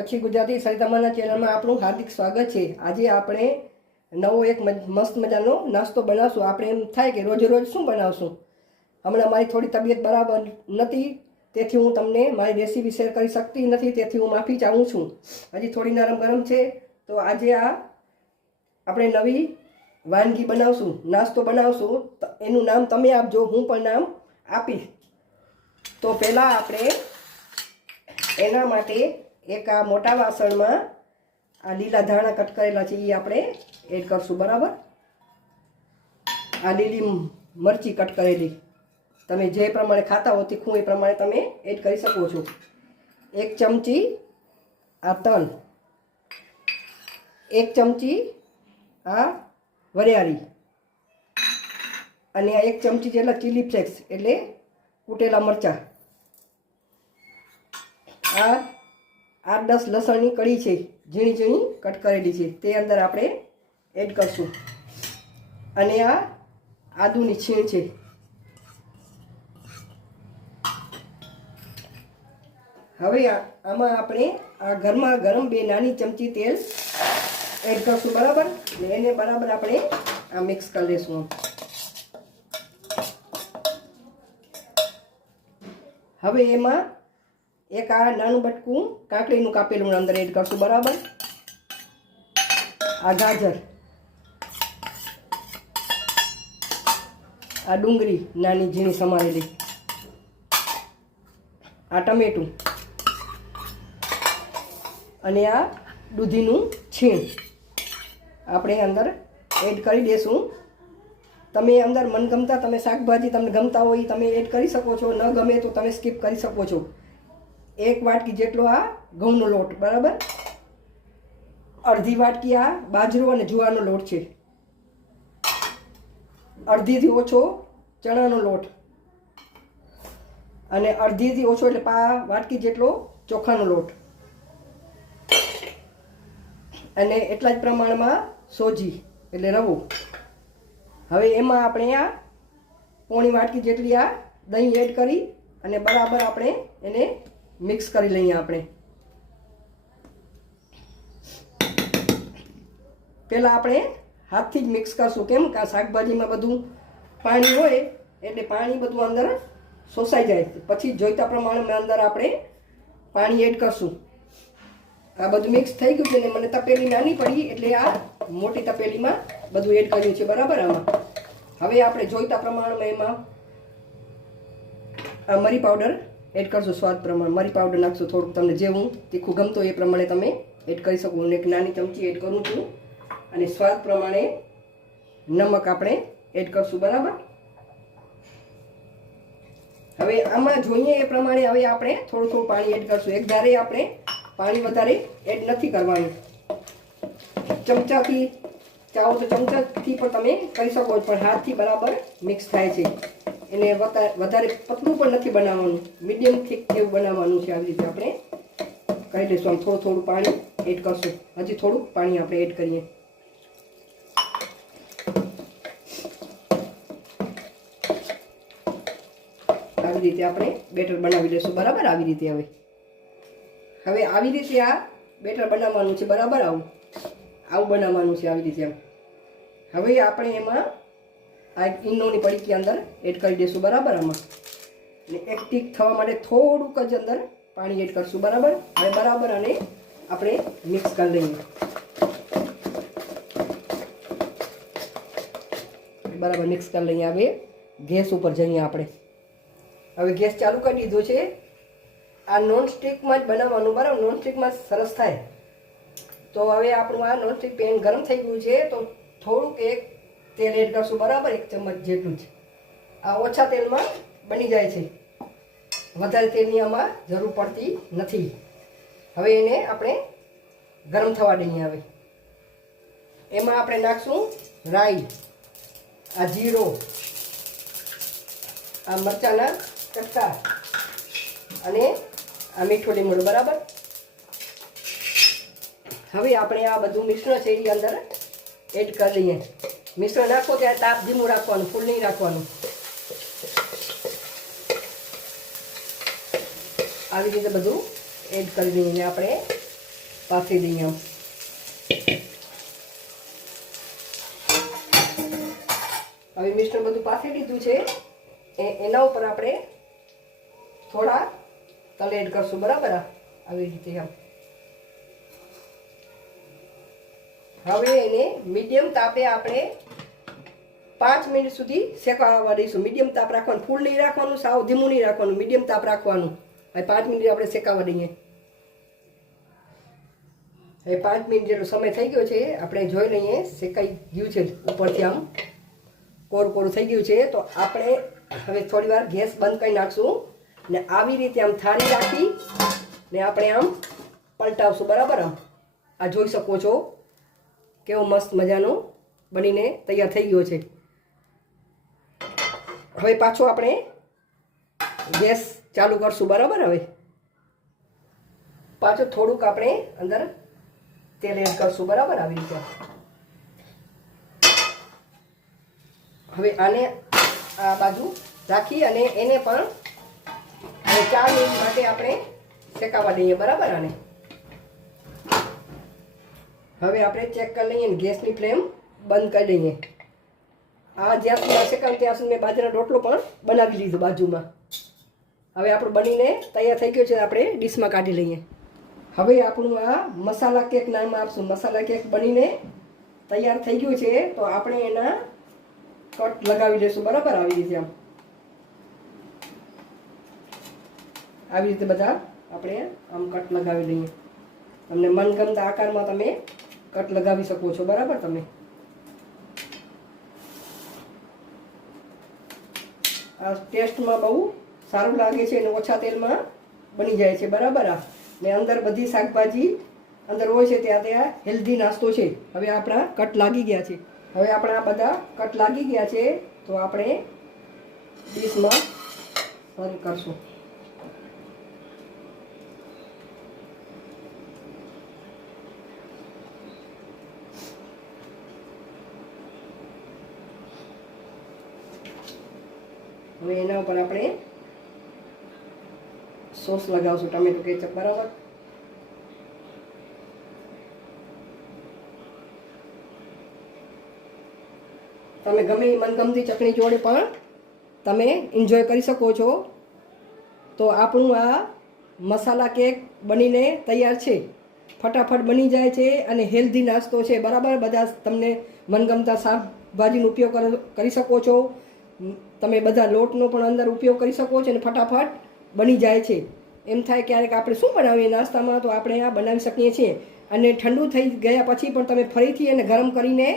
કચ્છી ગુજરાતી સરિતામાના ચેનલમાં આપણું હાર્દિક સ્વાગત છે। આજે આપણે નવો એક મસ્ત મજાનો નાસ્તો બનાવશું। આપણે એમ થાય કે રોજ રોજ શું બનાવશું। હમણાં મારી થોડી તબિયત બરાબર નથી, તેથી હું તમને મારી રેસીપી શેર કરી શકતી નથી, તેથી હું માફી ચાહું છું। હજી થોડી નરમ ગરમ છે, તો આજે આ આપણે નવી વાનગી બનાવશું, નાસ્તો બનાવશું। એનું નામ તમે આપજો, હું પણ નામ આપીશ। તો પહેલાં આપણે એના માટે એક આ મોટા વાસણમાં આ લીલા ધાણા કટ કરેલા છે એ આપણે એડ કરશું, બરાબર। આ લીલી મરચી કટ કરેલી, તમે જે પ્રમાણે ખાતા હો તીખું એ પ્રમાણે તમે એડ કરી શકો છો। એક ચમચી આ તલ, એક ચમચી આ વરિયાળી, અને એક ચમચી જેટલા ચીલી ફ્લેક્સ એટલે કૂટેલા મરચાં। આ 8-10 લસણની કળી છે, ઝીણી ઝીણી કટ કરેલી છે, તે અંદર આપણે એડ કરશું। અને આ આદુની છીણ છે। હવે આમાં આપણે આ ગરમા ગરમ 2 નાની ચમચી તેલ એડ કરશું, બરાબર। ને એને બરાબર આપણે આ મિક્સ કરી લઈશું। હવે એમાં એક આ નાનું બટકું કાકડીનું કાપેલું અંદર એડ કરશું, બરાબર। આ ગાજર, આ ડુંગળી નાની ઝીણી સમારેલી, આ ટમેટું, અને આ દૂધીનું છીણ આપણે અંદર એડ કરી દઈશું। તમે અંદર મનગમતા તમે શાકભાજી તમને ગમતા હોય તમે એડ કરી શકો છો, ન ગમે તો તમે સ્કીપ કરી શકો છો। 1 વાટકી જેટલો આ ઘઉંનો લોટ, બરાબર। અડધી વાટકી આ બાજરો અને જુવારનો લોટ છે। અડધીથી ઓછો ચણાનો લોટ, અને અડધીથી ઓછો એટલે 5 વાટકી જેટલો ચોખાનો લોટ, અને એટલા જ પ્રમાણમાં સોજી એટલે રવો। હવે એમાં આપણે આ પોણી વાટકી જેટલી આ દહીં એડ કરી અને બરાબર આપણે એને મિક્સ કરી લઈએ। આપણે પહેલાં આપણે હાથથી જ મિક્સ કરશું, કેમ કે આ શાકભાજીમાં બધું પાણી હોય એટલે પાણી બધું અંદર શોષાઈ જાય, પછી જોઈતા પ્રમાણે અંદર આપણે પાણી એડ કરશું। આ બધું મિક્સ થઈ ગયું છે ને મને તપેલી નાની પડી એટલે આ મોટી તપેલીમાં બધું એડ કર્યું છે, બરાબર। આમાં હવે આપણે જોઈતા પ્રમાણમાં એમાં આ મરી પાવડર એડ કરશું, સ્વાદ પ્રમાણે મરી પાવડર નાખશું થોડુંક, તમને જેવું તીખું ગમતું એ પ્રમાણે તમે એડ કરી શકો। હું એક નાની ચમચી એડ કરું છું, અને સ્વાદ પ્રમાણે નમક આપણે એડ કરશું, બરાબર। હવે આમાં જોઈએ એ પ્રમાણે હવે આપણે થોડું થોડું પાણી એડ કરશું। એક ધારે આપણે પાણી વધારે એડ નથી કરવાનું। ચમચાથી ચાહો તો ચમચાથી પણ તમે કરી શકો, પણ હાથથી બરાબર મિક્સ થાય છે। એને વધારે પતલું પણ નથી બનાવવાનું, મીડિયમ થીક જેવું બનાવવાનું છે। આવી રીતે આપણે કરી લઈશું। આમ થોડું થોડું પાણી એડ કરશું, હજી થોડુંક પાણી આપણે એડ કરીએ। આવી રીતે આપણે બેટર બનાવી લઈશું, બરાબર। આવી રીતે હવે આવી રીતે આ બેટર બનાવવાનું છે, બરાબર। આવું બનાવવાનું છે, આવી રીતે। હવે આપણે એમાં આ ઈનોની પડીકી અંદર એડ કરી દઈશું, બરાબર। આમાં અને એક ટીક થવા માટે થોડુંક જ અંદર પાણી એડ કરશું, બરાબર। હવે બરાબર આને આપણે મિક્સ કરી લઈએ, બરાબર મિક્સ કરી લઈએ। હવે ગેસ ઉપર જઈએ આપણે। હવે ગેસ ચાલુ કરી દીધો છે। આ નોનસ્ટિકમાં જ બનાવવાનું, બરાબર। નોનસ્ટિકમાં સરસ થાય। તો હવે આપણું આ નોનસ્ટિક પેન ગરમ થઈ ગયું છે, તો થોડુંક એક તેલ એડ કરશું, બરાબર। 1 ચમચ જેટલું જ। આ ઓછા તેલમાં બની જાય છે, વધારે તેલની આમાં જરૂર પડતી નથી। હવે એને આપણે ગરમ થવા દઈએ। હવે એમાં આપણે નાખશું રાઈ, આ જીરો, આ મરચાંના કટકા, અને આ મીઠું લીમડું, બરાબર। હવે આપણે આ બધું મિશ્રણ છે એ અંદર એડ કરી લઈએ। મિશ્રણ નાખો ત્યારે તાપ ધીમું રાખવાનું, ફૂલ નહીં રાખવાનું। આવી રીતે બધું એડ કરી દઈએ આપણે પાથરી દઈએ આમ. હવે મિશ્રણ બધું પાથરી દીધું છે. એના ઉપર આપણે થોડા તલ એડ કરશું, બરાબર? આવી રીતે આમ. હવે એને મીડિયમ તાપે આપણે 5 મિનિટ સુધી શેકાવા દઈશું. મીડિયમ તાપ રાખવાનું, ફૂલ નહીં રાખવાનું, સાવ ધીમું નહીં રાખવાનું, મીડિયમ તાપ રાખવાનું. હવે 5 મિનિટ આપણે શેકાવા દઈએ. હવે 5 મિનિટ જેટલો સમય થઈ ગયો છે. આપણે જોઈ લઈએ, શેકાઈ ગયું છે ઉપરથી, આમ કોરું કોરું થઈ ગયું છે. તો આપણે હવે થોડી વાર ગેસ બંધ કરી નાખશું ને આવી રીતે આમ થાળી રાખી ને આપણે આમ પલટાવશું, બરાબર? આ જોઈ શકો છો કેવો મસ્ત મજાનો બનીને તૈયાર થઈ ગયો છે. હવે પાછો આપણે ગેસ ચાલુ કરશું, બરાબર? હવે પાછું થોડુંક આપણે અંદર તેલ એડ કરશું, બરાબર? આવી રીતે. હવે આને આ બાજુ રાખી અને એને પણ 4 મિનિટ માટે આપણે શેકાવા દઈએ, બરાબર? આને હવે આપણે ચેક કરી લઈએ ને ગેસની ફ્લેમ બંધ કરી દઈએ. આ જ્યાં સુધી શેકાય ત્યાં સુધી મેં બાજરાનો રોટલો પણ બનાવી લીધો બાજુમાં. હવે આપણું બનીને તૈયાર થઈ ગયું છે. આપણે ડીશમાં કાઢી લઈએ. હવે આપણું આ મસાલા કેક નામ આપશું. મસાલા કેક બનીને તૈયાર થઈ ગયું છે. તો આપણે એના કટ લગાવી દઈશું, બરાબર? આવી રીતે આમ. આવી રીતે બધા આપણે આમ કટ લગાવી લઈએ. તમને મનગમતા આકારમાં તમે કટ લગાવી શકો છો, બરાબર? તમે આ ટેસ્ટમાં બહુ સારું લાગે છે અને ઓછા તેલમાં બની જાય છે, બરાબર? ને અંદર બધી શાકભાજી અંદર હોય છે, ત્યાં હેલ્ધી નાસ્તો છે. હવે આપણા કટ લાગી ગયા છે. હવે આપણા બધા કટ લાગી ગયા છે. તો આપણે ડીશમાં સર્વ કરશું. હવે એના ઉપર આપણે સોસ લગાવશું, ટમેટો કેચઅપ, બરાબર? તમે ગમે એ મનગમતી ચટણી જોડે પણ તમે એન્જોય કરી શકો છો. તો આપણું આ મસાલા કેક બનીને તૈયાર છે. ફટાફટ બની જાય છે અને હેલ્ધી નાસ્તો છે, બરાબર? બધા તમને મનગમતા શાકભાજીનો ઉપયોગ કરી શકો છો. તમે બધા લોટનો પણ અંદર ઉપયોગ કરી શકો છો અને ફટાફટ બની જાય છે. એમ થાય ક્યારેક આપણે શું બનાવીએ નાસ્તામાં, તો આપણે આ બનાવી શકીએ છીએ. અને ઠંડુ થઈ ગયા પછી પણ તમે ફરીથી એને ગરમ કરીને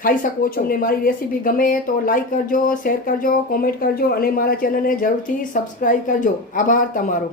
ખાઈ શકો છો. અને મારી રેસીપી ગમે તો લાઈક કરજો, શેર કરજો, કોમેન્ટ કરજો અને મારા ચેનલને જરૂરથી સબસ્ક્રાઈબ કરજો. આભાર તમારો.